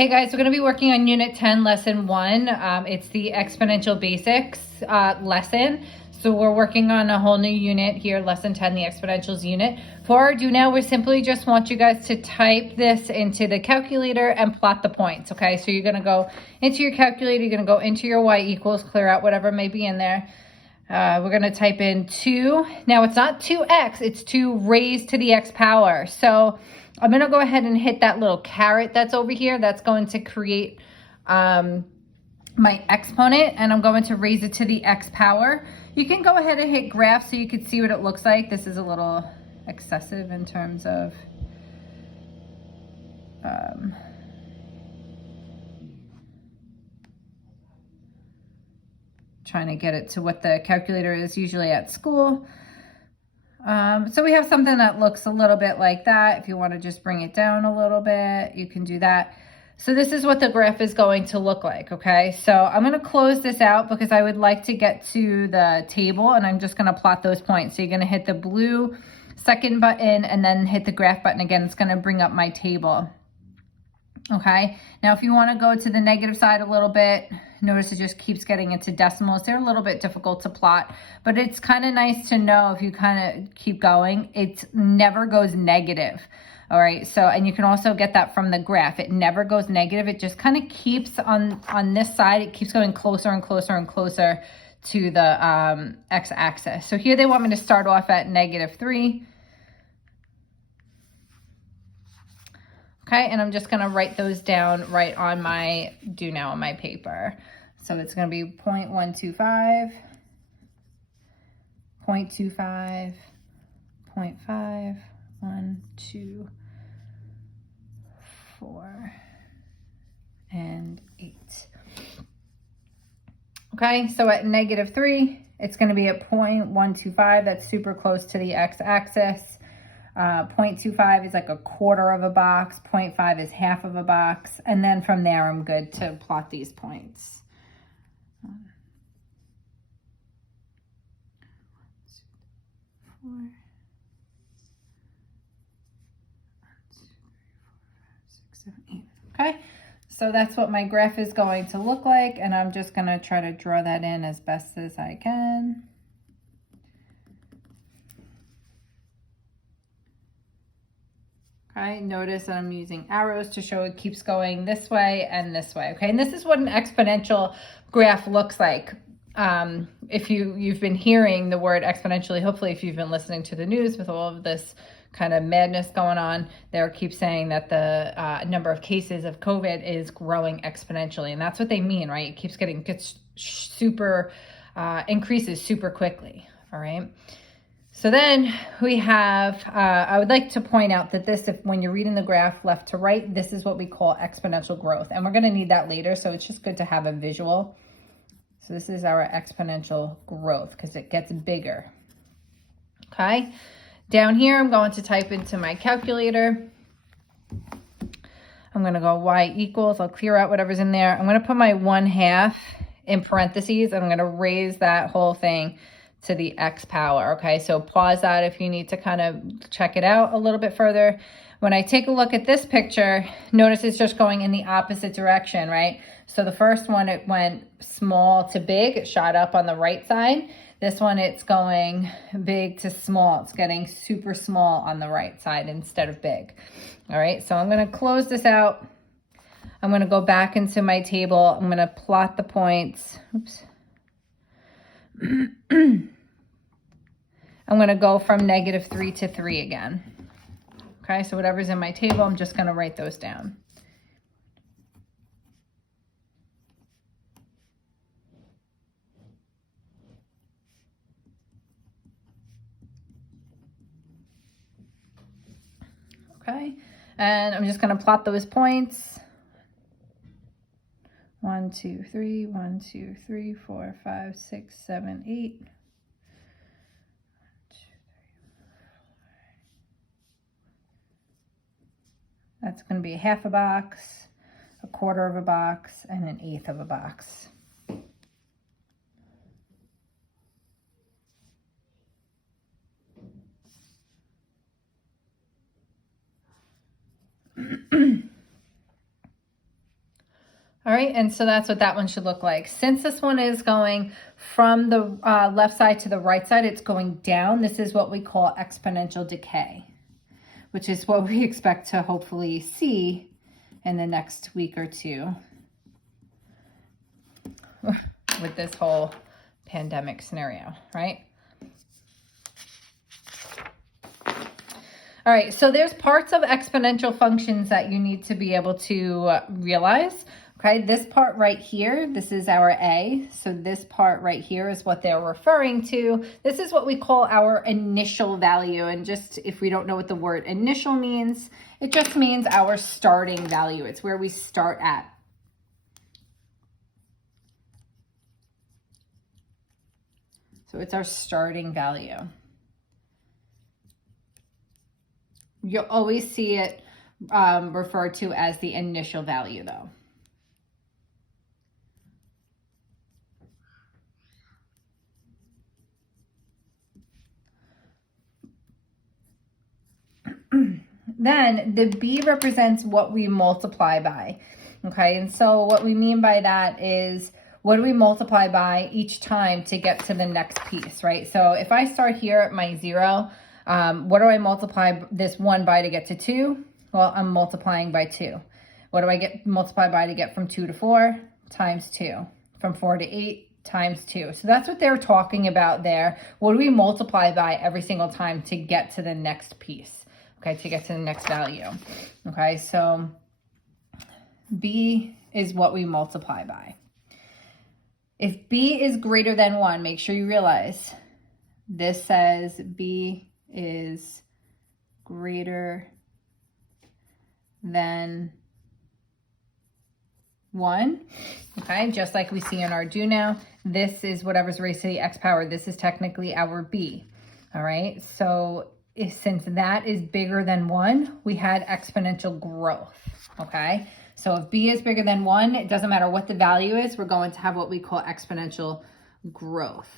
Hey guys, we're going to be working on Unit 10, Lesson 1. It's the Exponential Basics lesson. So we're working on a whole new unit here, Lesson 10, the Exponentials unit. For our do now, we simply just want you guys to type this into the calculator and plot the points, okay? So you're going to go into your calculator, you're going to go into your y equals, clear out whatever may be in there. We're going to type in 2. Now, it's not 2x, it's 2 raised to the x power. So I'm going to go ahead and hit that little caret that's over here. That's going to create my exponent, and I'm going to raise it to the x power. You can go ahead and hit graph so you can see what it looks like. This is a little excessive in terms of trying to get it to what the calculator is usually at school. So we have something that looks a little bit like that. If you want to just bring it down a little bit, you can do that. So this is what the graph is going to look like, okay? So I'm going to close this out because I would like to get to the table, and I'm just going to plot those points. So you're going to hit the blue second button and then hit the graph button again. It's going to bring up my table. Okay, now if you want to go to the negative side a little bit, notice it just keeps getting into decimals. They're a little bit difficult to plot, but it's kind of nice to know if you kind of keep going, it never goes negative. All right, so, and you can also get that from the graph. It never goes negative. It just kind of keeps on this side, it keeps going closer and closer and closer to the x-axis. So here they want me to start off at -3. Okay, and I'm just going to write those down right on my do now on my paper. So it's going to be 0.125, 0.25, 0.5, 1, 2, 4, and 8. Okay, so at -3, it's going to be at 0.125. That's super close to the x-axis. 0.25 is like a quarter of a box. 0.5 is half of a box. And then from there, I'm good to plot these points. 4, 1, 2, 3, 4, 5, 6, 7, 8. Okay, so that's what my graph is going to look like. And I'm just going to try to draw that in as best as I can. Okay, notice that I'm using arrows to show it keeps going this way and this way. Okay, and this is what an exponential graph looks like. If you've been hearing the word exponentially, hopefully if you've been listening to the news with all of this kind of madness going on, they keep saying that the number of cases of COVID is growing exponentially. And that's what they mean, right? It gets super, increases super quickly, all right? So then we have, I would like to point out that this, when you're reading the graph left to right, this is what we call exponential growth. And we're going to need that later, so it's just good to have a visual. So this is our exponential growth because it gets bigger. Okay. Down here, I'm going to type into my calculator. I'm going to go y equals. I'll clear out whatever's in there. I'm going to put my 1/2 in parentheses. I'm going to raise that whole thing to the x power. Okay, so pause that if you need to kind of check it out a little bit further. When I take a look at this picture, notice it's just going in the opposite direction, right? So the first one, it went small to big. It shot up on the right side. This one, it's going big to small. It's getting super small on the right side instead of big. All right, so I'm going to close this out. I'm going to go back into my table. I'm going to plot the points. Oops. I'm going to go from -3 to 3 again. Okay, so whatever's in my table, I'm just going to write those down. Okay, and I'm just going to plot those points. 1, 2, 3, 1, 2, 3, 4, 5, 6, 7, 8. That's going to be half a box, a quarter of a box, and an eighth of a box. All right, and so that's what that one should look like. Since this one is going from the left side to the right side, it's going down. This is what we call exponential decay, which is what we expect to hopefully see in the next week or two with this whole pandemic scenario, right? All right, so there's parts of exponential functions that you need to be able to realize. Okay, this part right here, this is our A. So this part right here is what they're referring to. This is what we call our initial value. And just if we don't know what the word initial means, it just means our starting value. It's where we start at. So it's our starting value. You'll always see it referred to as the initial value though. Then the B represents what we multiply by. Okay, and so what we mean by that is what do we multiply by each time to get to the next piece, right? So if I start here at my 0, what do I multiply this 1 by to get to 2? Well, I'm multiplying by 2. What do I get multiply by to get from 2 to 4? Times 2. From 4 to 8? Times 2. So that's what they're talking about there. What do we multiply by every single time to get to the next piece? Okay, to get to the next value. Okay, so B is what we multiply by. If B is greater than 1, make sure you realize this says B is greater than 1. Okay, just like we see in our do now. This is whatever's raised to the x power. This is technically our B. All right, so since that is bigger than 1, we had exponential growth, okay? So if B is bigger than 1, it doesn't matter what the value is, we're going to have what we call exponential growth,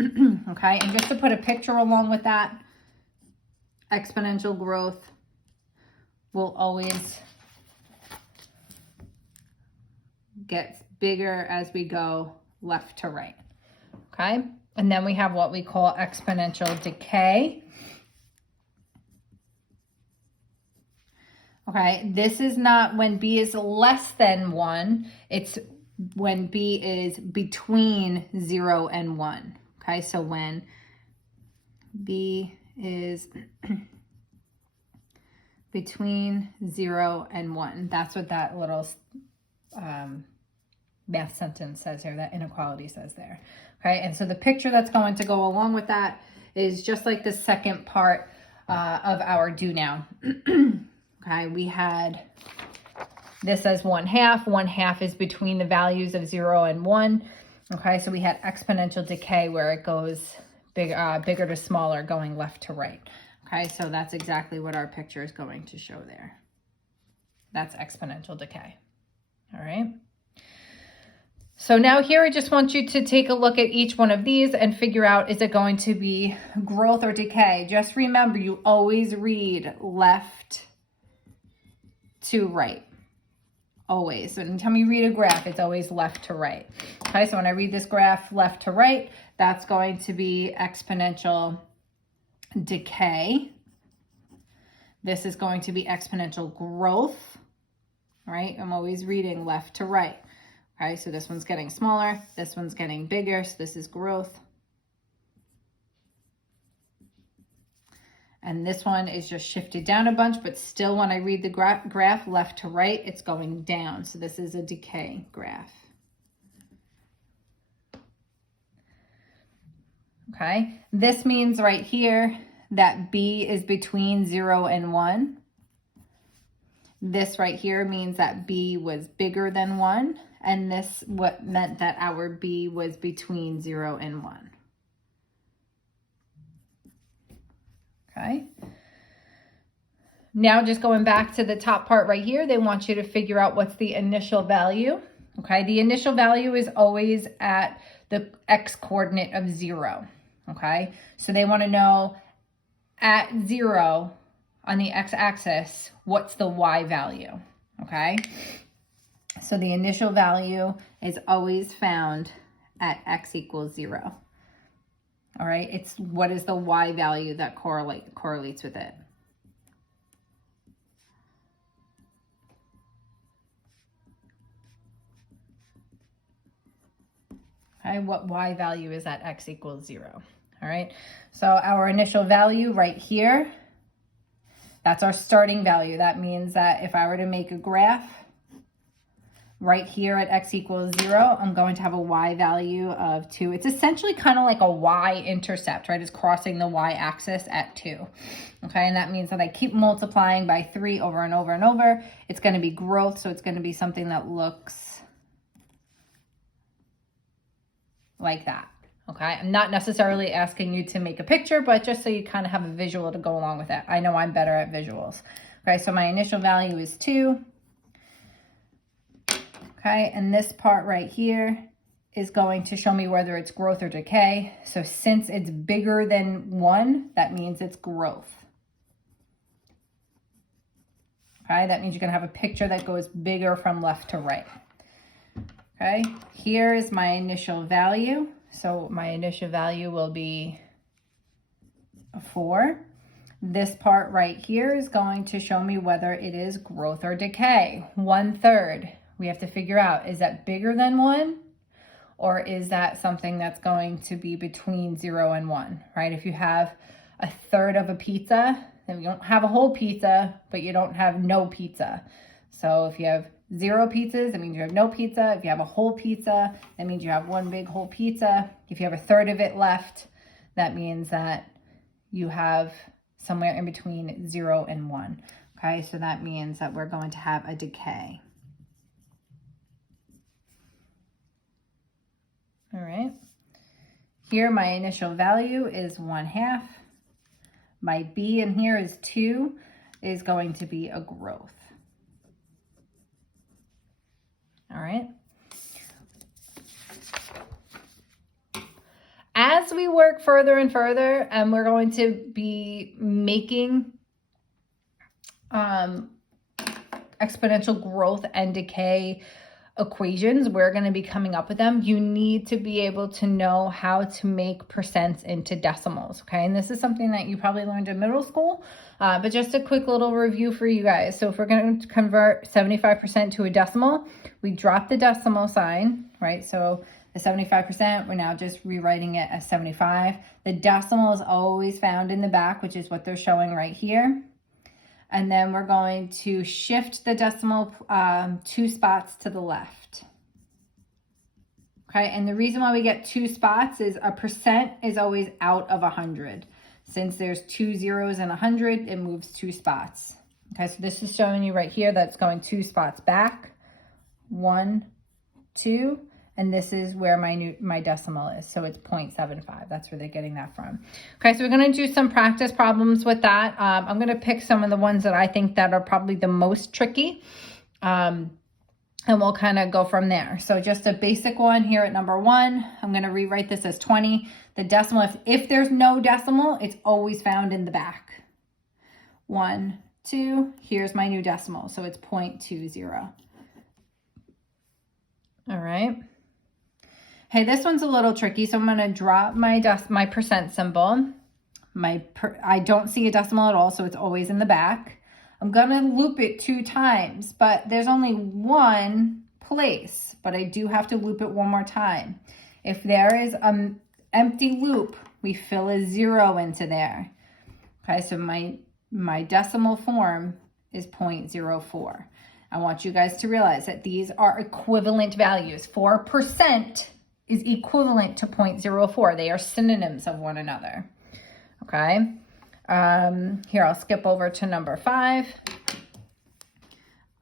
okay? And just to put a picture along with that, exponential growth will always get bigger as we go left to right, okay? And then we have what we call exponential decay. Okay, this is not when B is less than 1. It's when B is between 0 and 1. Okay, so when B is between 0 and 1. That's what that little math sentence says here, that inequality says there. Okay, and so the picture that's going to go along with that is just like the second part of our do now. Okay, we had this as 1/2. 1/2 is between the values of 0 and 1. Okay, so we had exponential decay where it goes bigger to smaller, going left to right. Okay, so that's exactly what our picture is going to show there. That's exponential decay. All right. So now here I just want you to take a look at each one of these and figure out, is it going to be growth or decay? Just remember, you always read left to right. Always. So anytime you read a graph, it's always left to right. Okay, so when I read this graph left to right, that's going to be exponential decay. This is going to be exponential growth. All right, I'm always reading left to right. Okay, so this one's getting smaller, this one's getting bigger, so this is growth. And this one is just shifted down a bunch, but still when I read the graph left to right, it's going down. So this is a decay graph. Okay, this means right here that B is between 0 and 1. This right here means that B was bigger than 1. And this what meant that our B was between 0 and 1. Okay. Now just going back to the top part right here, they want you to figure out what's the initial value. Okay, the initial value is always at the x coordinate of 0. Okay, so they want to know at 0 on the x-axis, what's the y value? Okay, So the initial value is always found at x equals 0. All right, it's what is the y value that correlates with it. Okay, what y value is at x equals 0. All right, so our initial value right here, that's our starting value. That means that if I were to make a graph right here at x equals 0, I'm going to have a y value of 2. It's essentially kind of like a y-intercept, right? It's crossing the y-axis at 2. Okay, and that means that I keep multiplying by 3 over and over and over. It's going to be growth, so it's going to be something that looks like that. Okay, I'm not necessarily asking you to make a picture, but just so you kind of have a visual to go along with it. I know I'm better at visuals. Okay, so my initial value is 2. Okay, and this part right here is going to show me whether it's growth or decay. So since it's bigger than 1, that means it's growth. Okay, that means you're going to have a picture that goes bigger from left to right. Okay, here is my initial value. So my initial value will be a 4. This part right here is going to show me whether it is growth or decay. 1/3. We have to figure out, is that bigger than 1? Or is that something that's going to be between 0 and 1, right? If you have 1/3 of a pizza, then you don't have a whole pizza, but you don't have no pizza. So if you have 0 pizzas, that means you have no pizza. If you have a whole pizza, that means you have one big whole pizza. If you have 1/3 of it left, that means that you have somewhere in between 0 and 1. Okay, so that means that we're going to have a decay. All right, here my initial value is 1/2. My b in here is 2, is going to be a growth. All right. As we work further and further, and we're going to be making exponential growth and decay equations, we're going to be coming up with them. You need to be able to know how to make percents into decimals, okay? And this is something that you probably learned in middle school, but just a quick little review for you guys. So if we're going to convert 75% to a decimal, we drop the decimal sign, right? So the 75%, we're now just rewriting it as 75. The decimal is always found in the back, which is what they're showing right here. And then we're going to shift the decimal 2 spots to the left. Okay, and the reason why we get 2 spots is a percent is always out of 100. Since there's 2 zeros in 100, it moves 2 spots. Okay, so this is showing you right here that's going 2 spots back. 1, 2. And this is where my decimal is. So it's 0.75. That's where they're getting that from. Okay, so we're going to do some practice problems with that. I'm going to pick some of the ones that I think that are probably the most tricky. And we'll kind of go from there. So just a basic one here at number 1. I'm going to rewrite this as 20. The decimal, if there's no decimal, it's always found in the back. 1, 2. Here's my new decimal. So it's 0.20. All right. Hey, this one's a little tricky, so I'm going to drop my percent symbol. I don't see a decimal at all, so it's always in the back. I'm going to loop it 2 times, but there's only one place, but I do have to loop it one more time. If there is an empty loop, we fill a 0 into there. Okay, so my decimal form is 0.04. I want you guys to realize that these are equivalent values. 4% is equivalent to 0.04. They are synonyms of one another. Okay. Here, I'll skip over to number 5.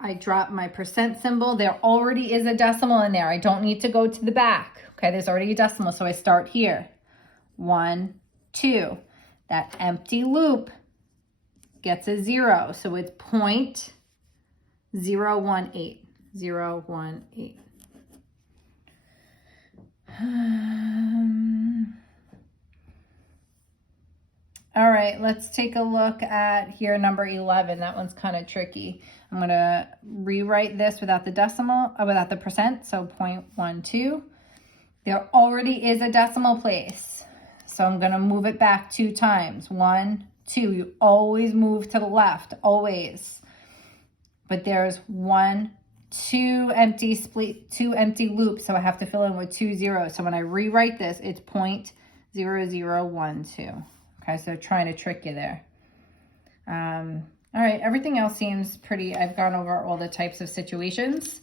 I drop my percent symbol. There already is a decimal in there. I don't need to go to the back. Okay, there's already a decimal, so I start here. 1, 2. That empty loop gets a 0, so it's 0.018. 0.018. All right, let's take a look at here, number 11. That one's kind of tricky. I'm going to rewrite this without the decimal, without the percent, so 0.12. There already is a decimal place, so I'm going to move it back 2 times. 1, 2. You always move to the left, always. But there's 2 empty loops, so I have to fill in with 2 zeros. So when I rewrite this, it's 0.0012. Okay, so trying to trick you there. All right, everything else seems pretty, I've gone over all the types of situations.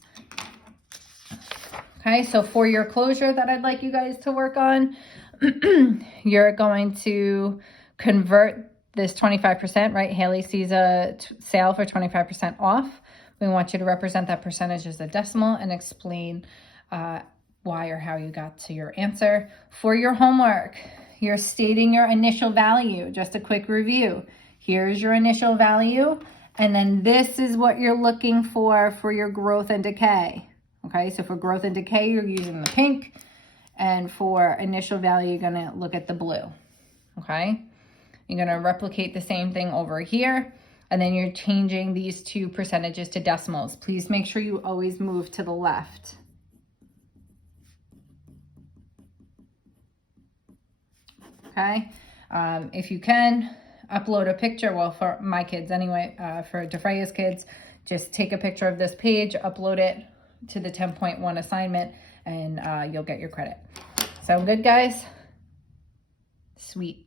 Okay, so for your closure that I'd like you guys to work on, you're going to convert this 25%, right? Haley sees a sale for 25% off. We want you to represent that percentage as a decimal and explain why or how you got to your answer. For your homework, you're stating your initial value. Just a quick review. Here's your initial value, and then this is what you're looking for your growth and decay. Okay, so for growth and decay, you're using the pink, and for initial value, you're gonna look at the blue. Okay, you're gonna replicate the same thing over here, and then you're changing these 2 percentages to decimals. Please make sure you always move to the left. Okay, if you can, upload a picture, well, for my kids anyway, for DeFreya's kids, just take a picture of this page, upload it to the 10.1 assignment, and you'll get your credit. Sound good, guys? Sweet.